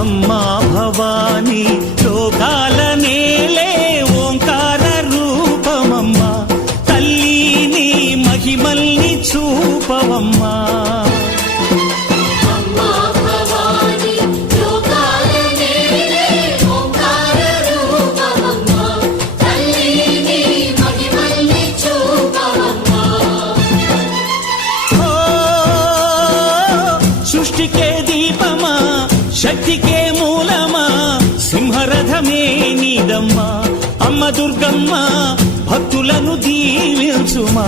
అమ్మా భవాని లోకాల నేలే ఓంకార రూపమమ్మా తల్లి మహిమల్ని చూపవమ్మా సృష్టికే దీపమా శక్తికే మూలమా సింహరథమే నీదమ్మా అమ్మ దుర్గమ్మ భక్తులను దీవించుమా